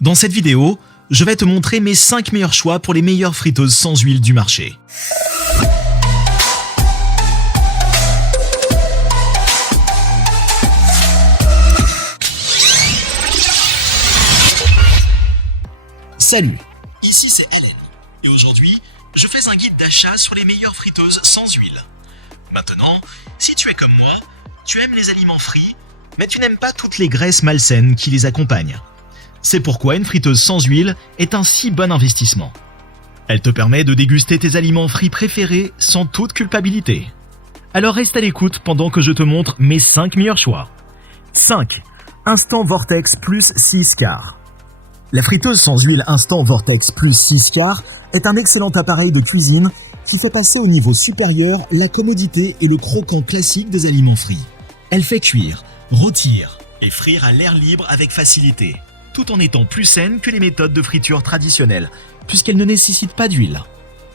Dans cette vidéo, je vais te montrer mes 5 meilleurs choix pour les meilleures friteuses sans huile du marché. Salut, ici c'est Hélène, et aujourd'hui, je fais un guide d'achat sur les meilleures friteuses sans huile. Maintenant, si tu es comme moi, tu aimes les aliments frits, mais tu n'aimes pas toutes les graisses malsaines qui les accompagnent. C'est pourquoi une friteuse sans huile est un si bon investissement. Elle te permet de déguster tes aliments frits préférés sans toute culpabilité. Alors reste à l'écoute pendant que je te montre mes 5 meilleurs choix. 5. Instant Vortex plus 6 quarts. La friteuse sans huile Instant Vortex plus 6 quarts est un excellent appareil de cuisine qui fait passer au niveau supérieur la commodité et le croquant classique des aliments frits. Elle fait cuire, rôtir et frire à l'air libre avec facilité, tout en étant plus saine que les méthodes de friture traditionnelles, puisqu'elle ne nécessite pas d'huile.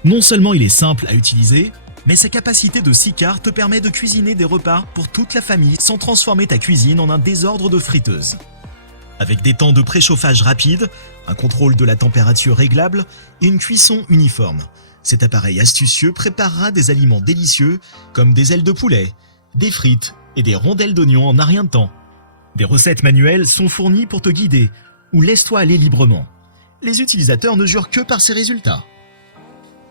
Non seulement il est simple à utiliser, mais sa capacité de 6 quarts te permet de cuisiner des repas pour toute la famille sans transformer ta cuisine en un désordre de friteuse. Avec des temps de préchauffage rapides, un contrôle de la température réglable et une cuisson uniforme, cet appareil astucieux préparera des aliments délicieux comme des ailes de poulet, des frites et des rondelles d'oignons en un rien de temps. Des recettes manuelles sont fournies pour te guider ou laisse-toi aller librement. Les utilisateurs ne jurent que par ses résultats.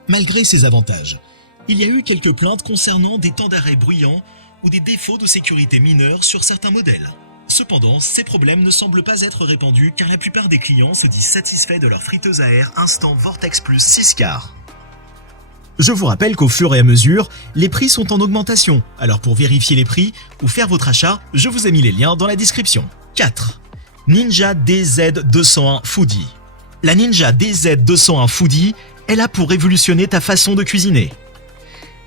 Malgré ces avantages, il y a eu quelques plaintes concernant des temps d'arrêt bruyants ou des défauts de sécurité mineurs sur certains modèles. Cependant, ces problèmes ne semblent pas être répandus car la plupart des clients se disent satisfaits de leur friteuse à air Instant Vortex plus 6 quarts. Je vous rappelle qu'au fur et à mesure, les prix sont en augmentation. Alors pour vérifier les prix ou faire votre achat, je vous ai mis les liens dans la description. 4. Ninja DZ201 Foodie. La Ninja DZ201 Foodie est là pour révolutionner ta façon de cuisiner.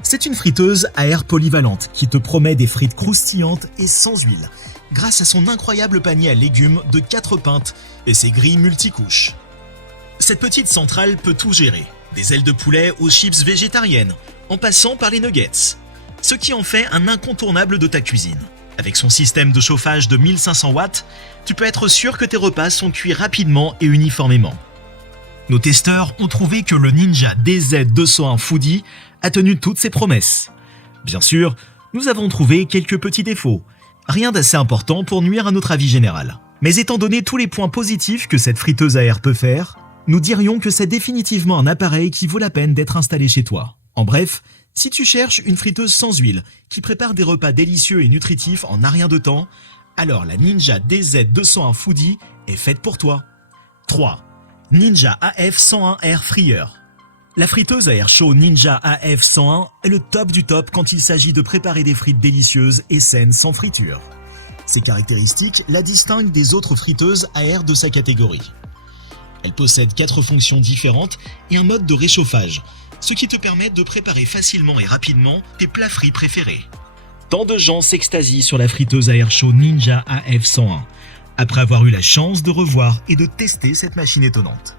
C'est une friteuse à air polyvalente qui te promet des frites croustillantes et sans huile, grâce à son incroyable panier à légumes de 4 pintes et ses grilles multicouches. Cette petite centrale peut tout gérer, des ailes de poulet aux chips végétariennes, en passant par les nuggets, ce qui en fait un incontournable de ta cuisine. Avec son système de chauffage de 1500 watts, tu peux être sûr que tes repas sont cuits rapidement et uniformément. Nos testeurs ont trouvé que le Ninja DZ201 Foodie a tenu toutes ses promesses. Bien sûr, nous avons trouvé quelques petits défauts, rien d'assez important pour nuire à notre avis général. Mais étant donné tous les points positifs que cette friteuse à air peut faire, nous dirions que c'est définitivement un appareil qui vaut la peine d'être installé chez toi. En bref, si tu cherches une friteuse sans huile qui prépare des repas délicieux et nutritifs en un rien de temps, alors la Ninja DZ201 Foodie est faite pour toi. 3. Ninja AF101 Air Fryer. La friteuse à air chaud Ninja AF101 est le top du top quand il s'agit de préparer des frites délicieuses et saines sans friture. Ces caractéristiques la distinguent des autres friteuses à air de sa catégorie. Elle possède 4 fonctions différentes et un mode de réchauffage, ce qui te permet de préparer facilement et rapidement tes plats frits préférés. Tant de gens s'extasient sur la friteuse à air chaud Ninja AF101, après avoir eu la chance de revoir et de tester cette machine étonnante.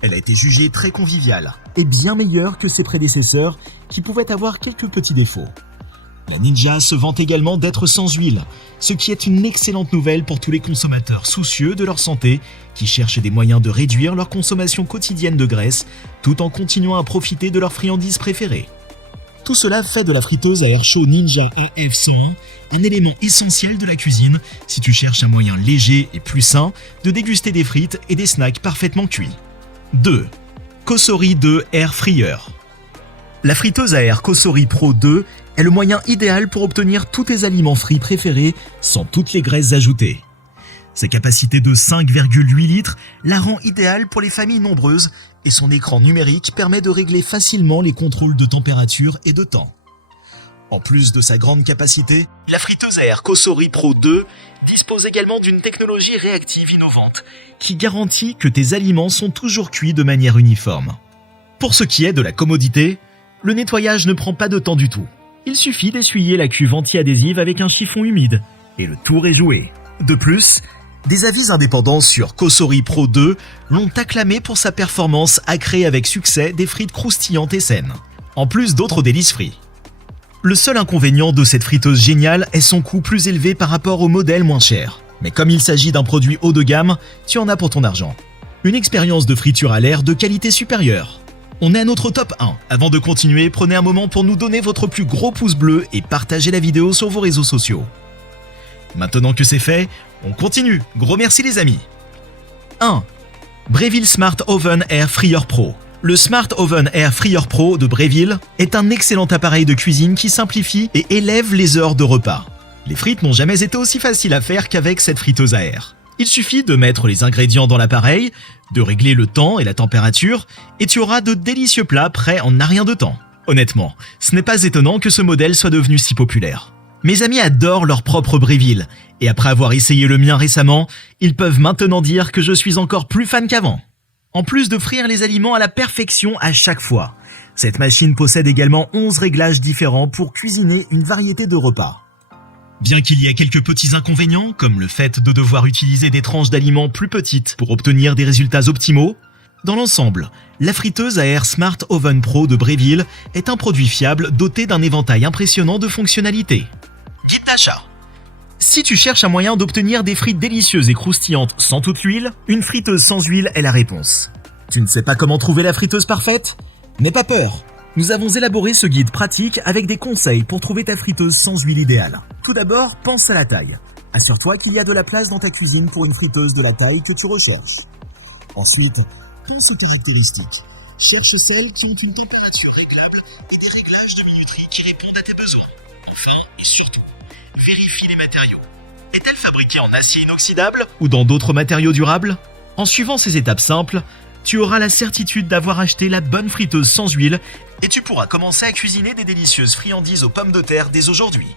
Elle a été jugée très conviviale Et bien meilleure que ses prédécesseurs qui pouvaient avoir quelques petits défauts. La Ninja se vante également d'être sans huile, ce qui est une excellente nouvelle pour tous les consommateurs soucieux de leur santé qui cherchent des moyens de réduire leur consommation quotidienne de graisse tout en continuant à profiter de leurs friandises préférées. Tout cela fait de la friteuse à air chaud Ninja AF101 un élément essentiel de la cuisine si tu cherches un moyen léger et plus sain de déguster des frites et des snacks parfaitement cuits. 2. Cosori 2 Air Fryer. La friteuse à air Cosori Pro 2 est le moyen idéal pour obtenir tous tes aliments frits préférés sans toutes les graisses ajoutées. Sa capacité de 5,8 litres la rend idéale pour les familles nombreuses et son écran numérique permet de régler facilement les contrôles de température et de temps. En plus de sa grande capacité, la friteuse à air Cosori Pro 2 dispose également d'une technologie réactive innovante qui garantit que tes aliments sont toujours cuits de manière uniforme. Pour ce qui est de la commodité, le nettoyage ne prend pas de temps du tout. Il suffit d'essuyer la cuve anti-adhésive avec un chiffon humide et le tour est joué. De plus, des avis indépendants sur Cosori Pro 2 l'ont acclamé pour sa performance à créer avec succès des frites croustillantes et saines, en plus d'autres délices frits. Le seul inconvénient de cette friteuse géniale est son coût plus élevé par rapport au modèle moins cher. Mais comme il s'agit d'un produit haut de gamme, tu en as pour ton argent. Une expérience de friture à l'air de qualité supérieure. On est à notre top 1. Avant de continuer, prenez un moment pour nous donner votre plus gros pouce bleu et partagez la vidéo sur vos réseaux sociaux. Maintenant que c'est fait, on continue. Gros merci les amis. 1. Breville Smart Oven Air Fryer Pro. Le Smart Oven Air Fryer Pro de Breville est un excellent appareil de cuisine qui simplifie et élève les heures de repas. Les frites n'ont jamais été aussi faciles à faire qu'avec cette friteuse à air. Il suffit de mettre les ingrédients dans l'appareil, de régler le temps et la température, et tu auras de délicieux plats prêts en un rien de temps. Honnêtement, ce n'est pas étonnant que ce modèle soit devenu si populaire. Mes amis adorent leur propre Breville, et après avoir essayé le mien récemment, ils peuvent maintenant dire que je suis encore plus fan qu'avant. En plus de frire les aliments à la perfection à chaque fois, cette machine possède également 11 réglages différents pour cuisiner une variété de repas. Bien qu'il y ait quelques petits inconvénients, comme le fait de devoir utiliser des tranches d'aliments plus petites pour obtenir des résultats optimaux, dans l'ensemble, la friteuse à air Smart Oven Pro de Breville est un produit fiable doté d'un éventail impressionnant de fonctionnalités. Guide d'achat. Si tu cherches un moyen d'obtenir des frites délicieuses et croustillantes sans toute l'huile, une friteuse sans huile est la réponse. Tu ne sais pas comment trouver la friteuse parfaite ? N'aie pas peur. Nous avons élaboré ce guide pratique avec des conseils pour trouver ta friteuse sans huile idéale. Tout d'abord, pense à la taille. Assure-toi qu'il y a de la place dans ta cuisine pour une friteuse de la taille que tu recherches. Ensuite, pense aux caractéristiques. Cherche celles qui ont une température réglable et des réglages de minuterie qui répondent à tes besoins. Enfin, et surtout, vérifie les matériaux. Est-elle fabriquée en acier inoxydable ou dans d'autres matériaux durables ? En suivant ces étapes simples, tu auras la certitude d'avoir acheté la bonne friteuse sans huile et tu pourras commencer à cuisiner des délicieuses friandises aux pommes de terre dès aujourd'hui.